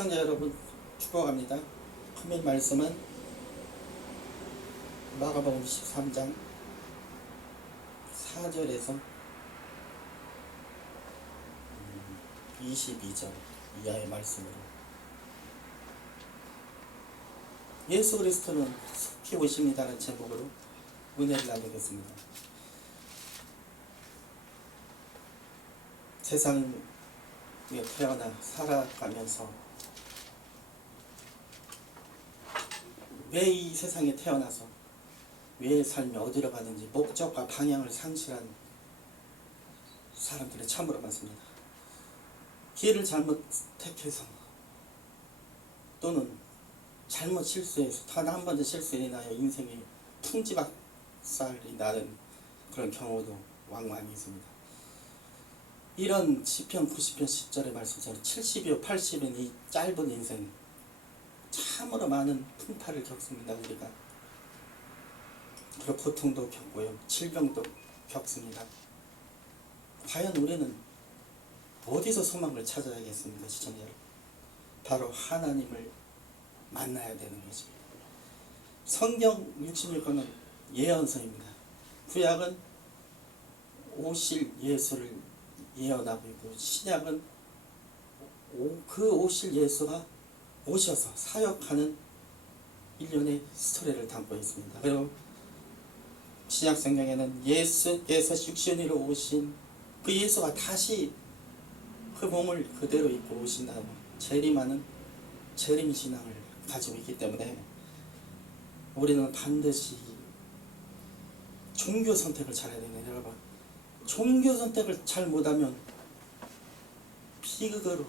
시청자 여러분 축복합니다. 오늘 말씀은 마가복음 13장 4절에서 22절 이하의 말씀으로 예수 그리스도는 속히 오십니다라는 제목으로 은혜를 나누겠습니다. 세상에 태어나 살아가면서 왜 이 세상에 태어나서 왜 삶이 어디로 가는지 목적과 방향을 상실한 사람들이 참으로 많습니다. 길을 잘못 택해서 또는 잘못 실수해서 단 한 번도 실수에 인하여 인생이 풍지박살이 나는 그런 경우도 왕왕 있습니다. 이런 시편 90편 10절의 말씀처럼 70이요 80인 이 짧은 인생 참으로 많은 풍파를 겪습니다. 우리가 그리고 고통도 겪고요 질병도 겪습니다. 과연 우리는 어디서 소망을 찾아야겠습니까? 시청자 여러분, 바로 하나님을 만나야 되는 것입니다. 성경 66권은 예언서입니다. 구약은 오실 예수를 예언하고 있고 신약은 그 오실 예수가 오셔서 사역하는 일련의 스토리를 담고 있습니다. 그리고 신약 성경에는 예수께서 육신으로 오신 그 예수가 다시 그 몸을 그대로 입고 오신다고 재림하는 재림신앙을 가지고 있기 때문에 우리는 반드시 종교 선택을 잘해야 되는 여러분, 종교 선택을 잘 못하면 비극으로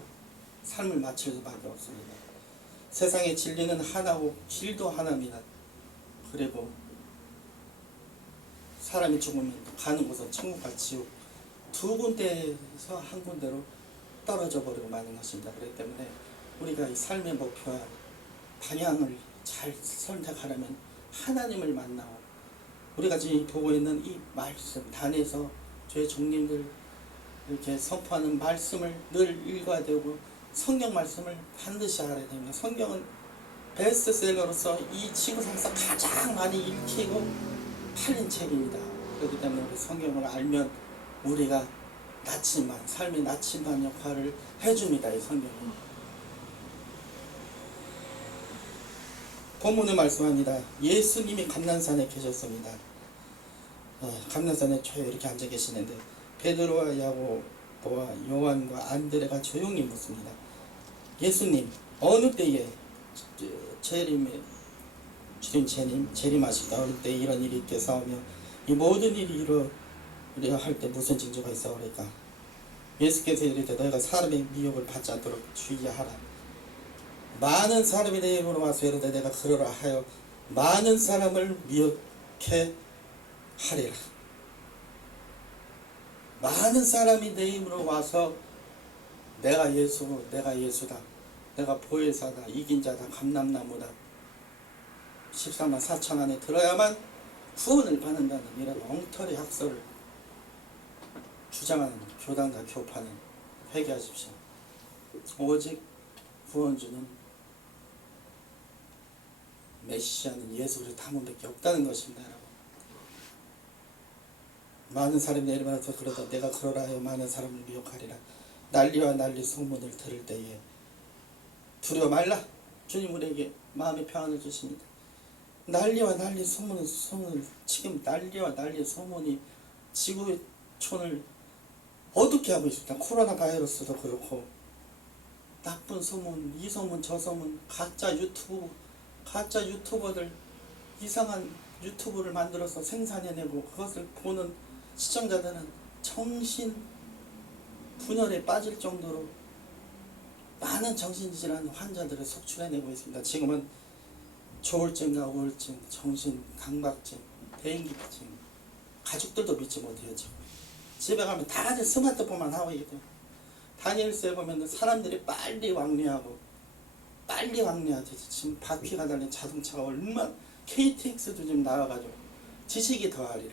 삶을 마칠 수밖에 없습니다. 세상의 진리는 하나고 길도 하나입니다. 그리고 사람이 죽으면 가는 곳은 천국과 지옥 두 군데에서 한 군데로 떨어져 버리고 마는 것입니다. 그렇기 때문에 우리가 이 삶의 목표와 방향을 잘 선택하려면 하나님을 만나고 우리가 지금 보고 있는 이 말씀 단에서 저희 종님들 이렇게 선포하는 말씀을 늘 읽어야 되고 성경 말씀을 반드시 알아야 됩니다. 성경은 베스트셀러로서 이 지구상에서 가장 많이 읽히고 팔린 책입니다. 그렇기 때문에 우리 성경을 알면 우리가 나침반, 삶의 나침반 역할을 해줍니다. 이 성경이. 본문에 말씀합니다. 예수님이 감난산에 계셨습니다. 감난산에 조용히 이렇게 앉아 계시는데 베드로와 야고보와 요한과 안드레가 조용히 묻습니다. 예수님, 어느 때에 재림하시다 어느 때에 이런 일이 있겠사오며 이 모든 일이 이루어야 할 때 무슨 징조가 있사오리까? 예수께서 이르되 너희가 사람의 미혹을 받지 않도록 주의하라. 많은 사람이 내 이름으로 와서 이르되 내가 그러라 하여 많은 사람을 미혹해 하리라. 많은 사람이 내 이름으로 와서 내가 예수고 내가 예수다, 내가 보혜사다, 이긴 자다, 감람나무다, 14만 4천 안에 들어야만 구원을 받는다는 이런 엉터리 학설을 주장하는 교단과 교파는 회개하십시오. 오직 구원주는 메시아는 예수 그리스도 한 분밖에 없다는 것입니다. 여러분. 많은 사람이 내려와서 그러다 내가 그러라 하여 많은 사람을 미혹하리라. 난리와 난리 소문을 들을 때에 두려워 말라. 주님 우리에게 마음의 평안을 주십니다. 난리와 난리 소문을 지금 난리와 난리 소문이 지구촌을 어둡게 하고 있습니다. 코로나 바이러스도 그렇고 나쁜 소문, 이 소문 저 소문, 가짜 유튜버들 이상한 유튜브를 만들어서 생산해내고 그것을 보는 시청자들은 정신 분열에 빠질 정도로 많은 정신질환 환자들을 속출해내고 있습니다. 지금은 조울증과 우울증, 정신 강박증, 대인기증, 가족들도 믿지 못해요. 집에 가면 다들 스마트폰만 하고 있기 때문에 다니엘서에 보면 사람들이 빨리 왕래하고 지금 바퀴가 달린 자동차가 얼마나 KTX도 지금 나와가지고 지식이 더하리라.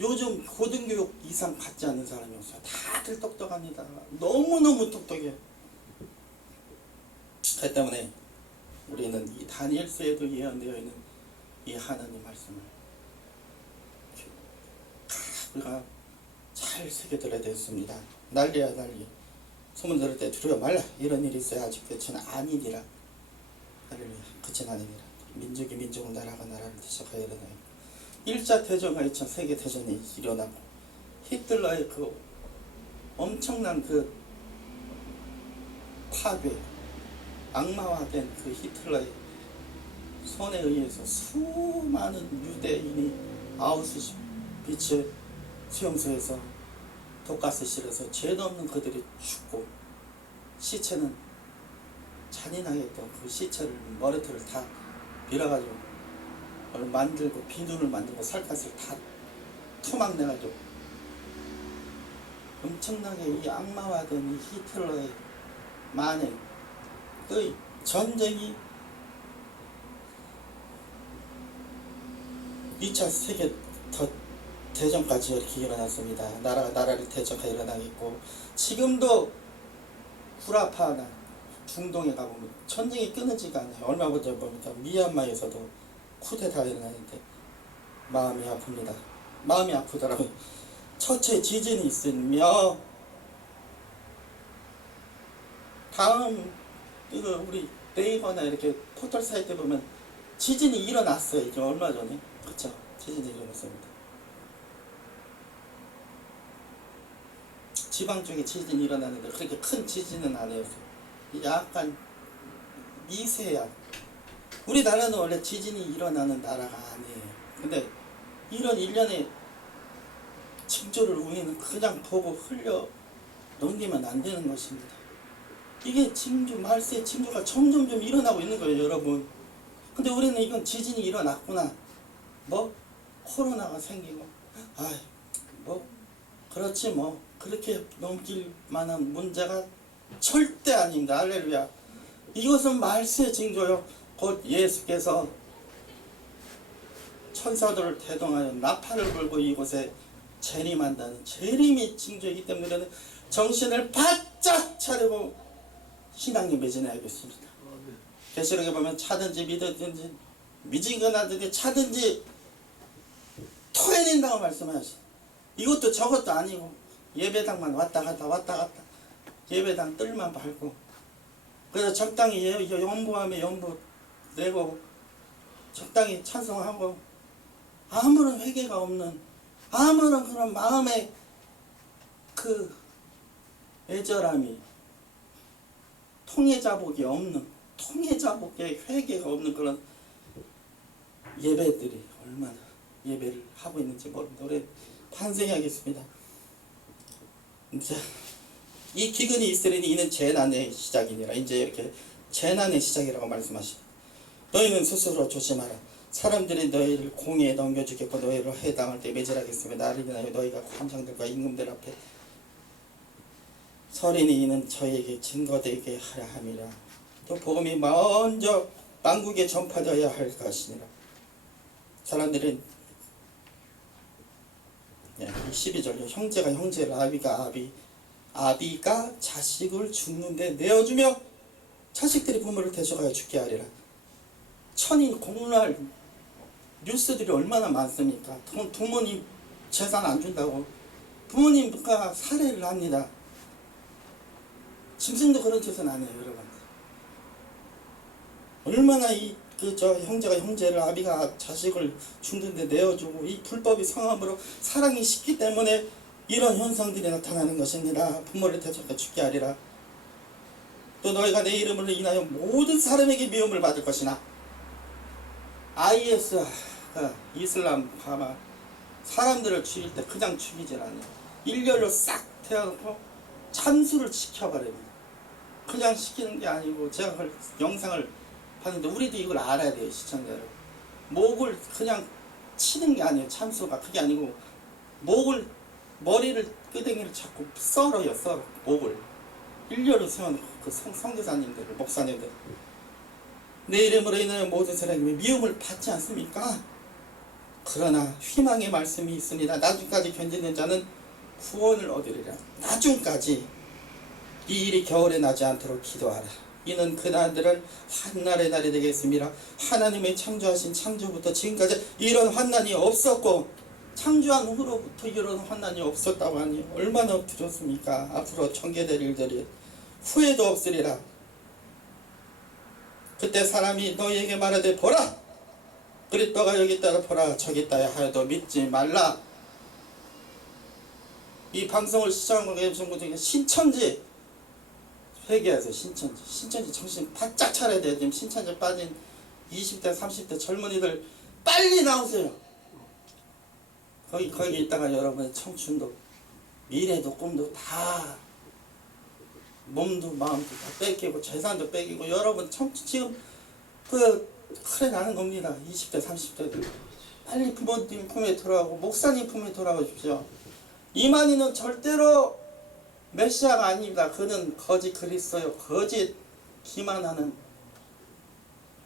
요즘 고등교육 이상 받지 않는 사람이 없어요. 다들 똑똑합니다. 너무너무 똑똑해요. 그 때문에 우리는 이 다니엘서에도 예언되어 있는 이 하나님 말씀을 우리가 잘 새겨들어야 되겠습니다. 난리야 난리. 소문 들을 때 두려워 말라. 이런 일이 있어야 아직 끝은 아니니라. 할렐루야. 끝은 아니니라. 민족이 민족을 나라가 나라를 대적하여 일어나요. 1차 대전과 2차 세계대전이 일어나고 히틀러의 그 엄청난 그 파괴, 악마화된 그 히틀러의 손에 의해서 수많은 유대인이 아우슈비츠 수용소에서 독가스 실어서 죄도 없는 그들이 죽고 시체는 잔인하게 또 그 시체를 머리털을 다 밀어가지고 만들고 비눈을 만들고 살갗을 다 토막내가지고 엄청나게 이 악마화된 이 히틀러의 만행 그 전쟁이 2차 세계 대전까지 이렇게 일어났습니다. 나라가 나라를 대적하여 일어나겠고 지금도 후라파나 중동에 가보면 전쟁이 끊어지가 않아요. 얼마 전에 보니까 미얀마에서도 쿠데타가 일어나는데 마음이 아픕니다. 마음이 아프더라고요. 첫째 지진이 있으며 다음 이거 우리 네이버나 이렇게 포털 사이트에 보면 지진이 일어났어요. 이제 얼마 전에 그쵸? 지진이 일어났습니다. 지방 쪽에 지진이 일어나는데 그렇게 큰 지진은 아니었어요. 약간 미세한. 우리나라는 원래 지진이 일어나는 나라가 아니에요. 근데 이런 일련의 징조를 우리는 그냥 보고 흘려 넘기면 안 되는 것입니다. 이게 징조, 말세의 징조가 점점 좀 일어나고 있는 거예요, 여러분. 근데 우리는 이건 지진이 일어났구나. 뭐 코로나가 생기고, 그렇지 뭐 그렇게 넘길 만한 문제가 절대 아닙니다. 할렐루야. 이것은 말세의 징조요. 곧 예수께서 천사들을 대동하여 나팔을 불고 이곳에 재림한다는 재림의 징조이기 때문에 정신을 바짝 차리고 신앙에 매진해야겠습니다. 계시록에 보면 차든지 믿든지 미진근하든지 차든지 토해낸다고 말씀하시죠. 이것도 저것도 아니고 예배당만 왔다 갔다 예배당 뜰만 밟고 그래서 적당히 연보하며 연보 내고 적당히 찬송하고 아무런 회개가 없는 아무런 그런 마음의 그 애절함이 통해자복이 없는 통해자복의 회개가 없는 그런 예배들이 얼마나 예배를 하고 있는지 모릅니다. 우리 반성해야겠습니다. 자, 이 기근이 있으리니 이는 재난의 시작이니라. 이제 이렇게 재난의 시작이라고 말씀하십니다. 너희는 스스로 조심하라. 사람들이 너희를 공의에 넘겨주겠고 너희를 해당할 때 매질하겠으며 나를 인하여 너희가 관장들과 임금들 앞에 서리니 이는 저희에게 증거되게 하려 함이라. 또 복음이 먼저 만국에 전파되어야 할 것이니라. 사람들은 12절 형제가 형제를 아비가 자식을 죽는데 내어주며 자식들이 부모를 대적하여 죽게 하리라. 천인 공날 뉴스들이 얼마나 많습니까? 부모님 재산 안 준다고 부모님과 살해를 합니다. 짐승도 그런 짓은 안 해요, 여러분. 얼마나 형제가 형제를 아비가 자식을 죽는데 내어주고 이 불법이 성함으로 사랑이 식기 때문에 이런 현상들이 나타나는 것입니다. 부모를 대적하여 죽게 하리라. 또 너희가 내 이름을 인하여 모든 사람에게 미움을 받을 것이나 IS 이슬람 가마 사람들을 죽일 때 그냥 죽이질 않아요. 일렬로 싹 태워놓고 참수를 시켜버립니다. 그냥 시키는 게 아니고 제가 그 영상을 봤는데 우리도 이걸 알아야 돼요. 시청자 여러분. 목을 그냥 치는 게 아니에요. 참수가 그게 아니고 머리를 끄댕이를 잡고 썰어요. 목을 일렬로 세워놓고 그 성교사님들 목사님들 내 이름으로 인하여 모든 사람이 미움을 받지 않습니까? 그러나 희망의 말씀이 있습니다. 나중까지 견디는 자는 구원을 얻으리라. 나중까지 이 일이 겨울에 나지 않도록 기도하라. 이는 그날들은 환난의 날이 되겠습니다. 하나님의 창조하신 창조부터 지금까지 이런 환난이 없었고 창조한 후로부터 이런 환난이 없었다고 하니 얼마나 두렵습니까? 앞으로 전개될 일들이 후회도 없으리라. 그때 사람이 너희에게 말하되 보라 그리스도가 여기 있다 보라 저기 있다 하여도 믿지 말라. 이 방송을 시청하고 계신 분들 중에 신천지 회개하세요. 신천지 정신 바짝 차려야 돼요. 지금 신천지 빠진 20대 30대 젊은이들 빨리 나오세요. 거기 있다가 여러분의 청춘도 미래도 꿈도 다 몸도 마음도 다 뺏기고 재산도 뺏기고 여러분 청춘 지금 큰일 나는 겁니다. 20대 30대들 빨리 부모님 품에 돌아오고 목사님 품에 돌아오십시오. 이만희는 절대로 메시아가 아닙니다. 그는 거짓 그리스도요 거짓 기만하는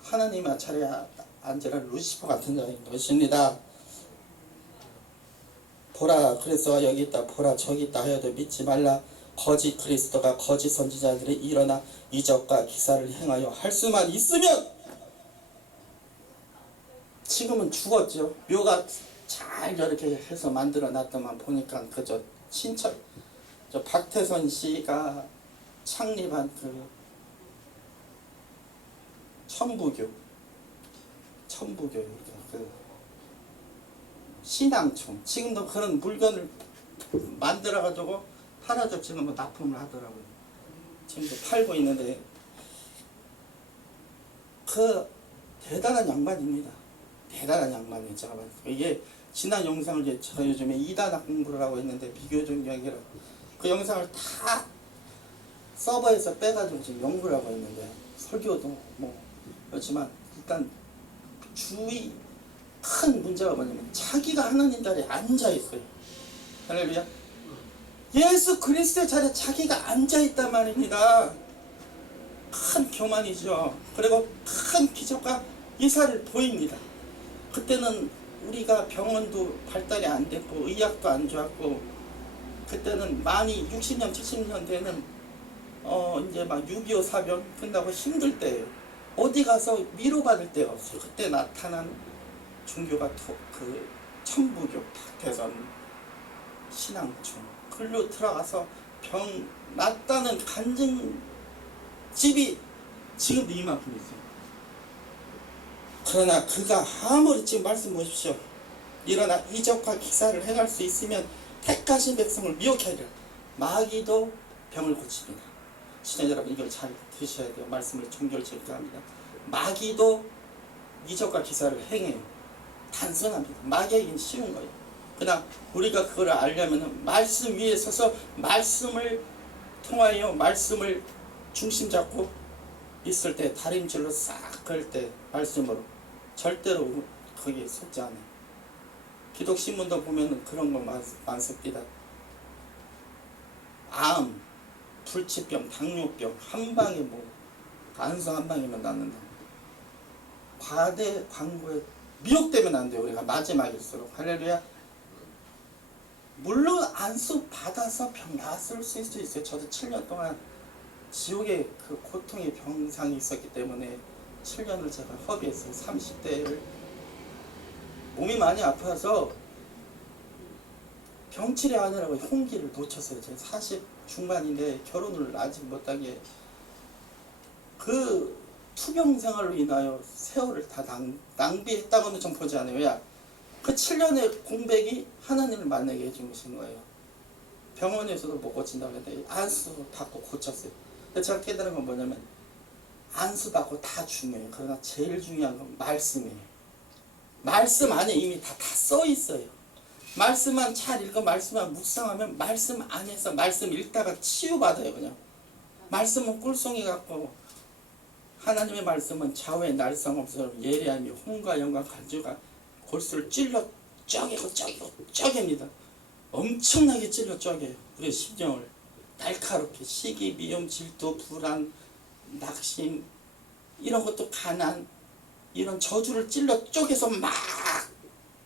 하나님의 자리에 앉으라 루시퍼 같은 자인 것입니다. 보라 그리스도가 여기 있다 보라 저기 있다 하여도 믿지 말라. 거짓 그리스도가 거짓 선지자들이 일어나 이적과 기사를 행하여 할 수만 있으면 지금은 죽었죠. 묘가 잘 이렇게 해서 만들어 놨더만 보니까 그저 신철 저 박태선 씨가 창립한 그 천부교 그 신앙총 지금도 그런 물건을 만들어 가지고 하나도 지금 납품을 하더라고요. 지금도 팔고 있는데 그 대단한 양반입니다. 대단한 양반이에요. 제가 봤을 때 이게 지난 영상을 제가 요즘에 2단 공부를 하고 있는데 비교적 이야기를 그 영상을 다 서버에서 빼가지고 지금 연구를 하고 있는데 설교도 뭐 그렇지만 일단 주의 큰 문제가 뭐냐면 자기가 하나님 자리에 앉아있어요. 할렐루야. 예수 그리스도의 자리에 자기가 앉아있단 말입니다. 큰 교만이죠. 그리고 큰 기적과 이사를 보입니다. 그때는 우리가 병원도 발달이 안 됐고 의학도 안 좋았고 그때는 많이 60년 70년 되는 이제 막 6.25 사변 끝나고 힘들 때예요. 어디 가서 위로받을 데가 없어요. 그때 나타난 종교가 그 천부교 박태선 신앙총 글로 들어가서 병 낫다는 간증집이 지금도 이만큼 있어요. 그러나 그가 아무리 지금 말씀 보십시오. 일어나 이적과 기사를 행할 수 있으면 택하신 백성을 미혹해 하리라. 마귀도 병을 고칩니다. 시청자 여러분 이걸 잘 드셔야 돼요. 말씀을 종결지을까 합니다. 마귀도 이적과 기사를 행해요. 단순합니다. 마귀에겐 쉬운 거예요. 그러나 우리가 그걸 알려면 말씀 위에 서서 말씀을 통하여 말씀을 중심 잡고 있을 때 다림질로 싹 걸 때 말씀으로 절대로 거기에 속지 않아요. 기독신문도 보면 그런 거 많습니다. 암, 불치병, 당뇨병 한 방에 뭐 안수 한 방이면 낫는다. 과대 광고에 미혹되면 안 돼요. 우리가 마지막일수록. 할렐루야. 물론 안수 받아서 병 나았을 수 있어요. 저도 7년 동안 지옥의 그 고통의 병상이 있었기 때문에 7년을 제가 허비했어요. 30대를 몸이 많이 아파서 병치레 하느라고 홍기를 놓쳤어요. 제가 40 중반인데 결혼을 아직 못하게 그 투병 생활로 인하여 세월을 다 낭비했다고는 좀 보지 않아요. 왜? 그 7년의 공백이 하나님을 만나게 해준 것인 거예요. 병원에서도 못 고친다고 했는데 안수 받고 고쳤어요. 근데 제가 깨달은 건 뭐냐면 안수 받고 다 중요해요. 그러나 제일 중요한 건 말씀이에요. 말씀 안에 이미 다 써 있어요. 말씀만 잘 읽어 말씀만 묵상하면 말씀 안에서 말씀 읽다가 치유받아요. 그냥 말씀은 꿀송이 같고 하나님의 말씀은 좌우의 날성 없어 예리함이 홍과 영과 간주가 골수를 찔러 쪼개입니다. 엄청나게 찔러 쪼개요. 우리의 심정을 날카롭게 시기, 미움, 질투, 불안, 낙심 이런 것도 가난 이런 저주를 찔러 쪼개서 막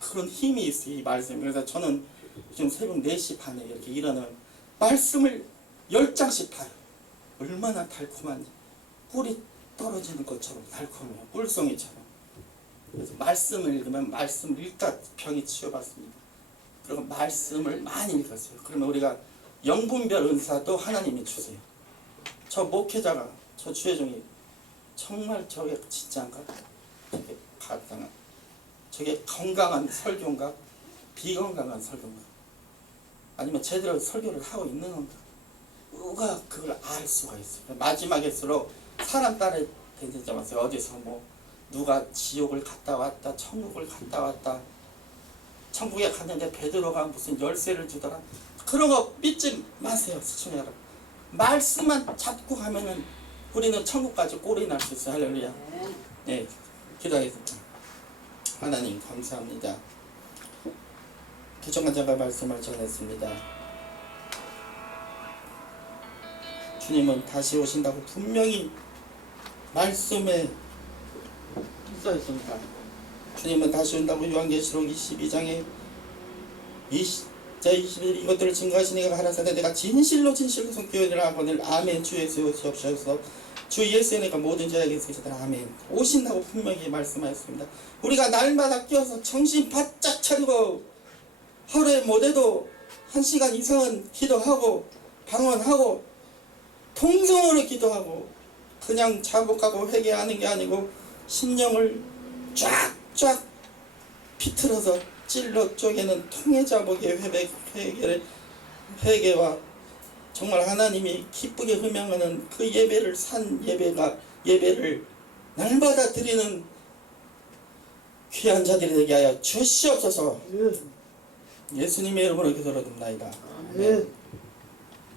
그런 힘이 있어요. 이 말씀. 그래서 저는 지금 새벽 4시 반에 이렇게 일어나면 말씀을 10장씩 봐요. 얼마나 달콤한지. 꿀이 떨어지는 것처럼 달콤해요. 꿀송이처럼. 그래서 말씀을 읽으면 말씀을 읽다 병이 치유받습니다. 그리고 말씀을 많이 읽었어요. 그러면 우리가 영분별 은사도 하나님이 주세요. 저 목회자가, 저 주회종이 정말 저게 진짜인가? 저게 가능한, 저게 건강한 설교인가? 비건강한 설교인가? 아니면 제대로 설교를 하고 있는 건가? 누가 그걸 알 수가 있어요. 마지막일수록 사람 딸에 대해서 어디서 뭐 누가 지옥을 갔다 왔다, 천국을 갔다 왔다, 천국에 갔는데 베드로가 무슨 열쇠를 주더라. 그런 거 믿지 마세요, 시청자 여러분. 말씀만 잡고 가면은 우리는 천국까지 꼴이 날 수 있어요. 할렐루야. 네, 기도하겠습니다. 하나님 감사합니다. 개정관장과 말씀을 전했습니다. 주님은 다시 오신다고 분명히 말씀에 써 있습니다. 주님은 다시 온다고 요한계시록 22장에 21 이것들을 증거하시니 내가 가라사대 내가 진실로 손교회라 하거늘 아멘. 주 예수 오시옵소서. 주 예수의 내가 모든 자에게 쓰시더라. 아멘. 오신다고 분명히 말씀하였습니다. 우리가 날마다 깨어서 정신 바짝 차리고 하루에 못해도 1시간 이상은 기도하고 방언하고 통성으로 기도하고 그냥 자복하고 회개하는 게 아니고 심령을 쫙쫙 비틀어서 찔러 쪼개는 통해자복의 회개와 정말 하나님이 기쁘게 흠양하는 그 예배를 예배를 날마다 드리는 귀한 자들이 되게 하여 주시옵소서. 예수님의 이름으로 기도드립니다. 아멘.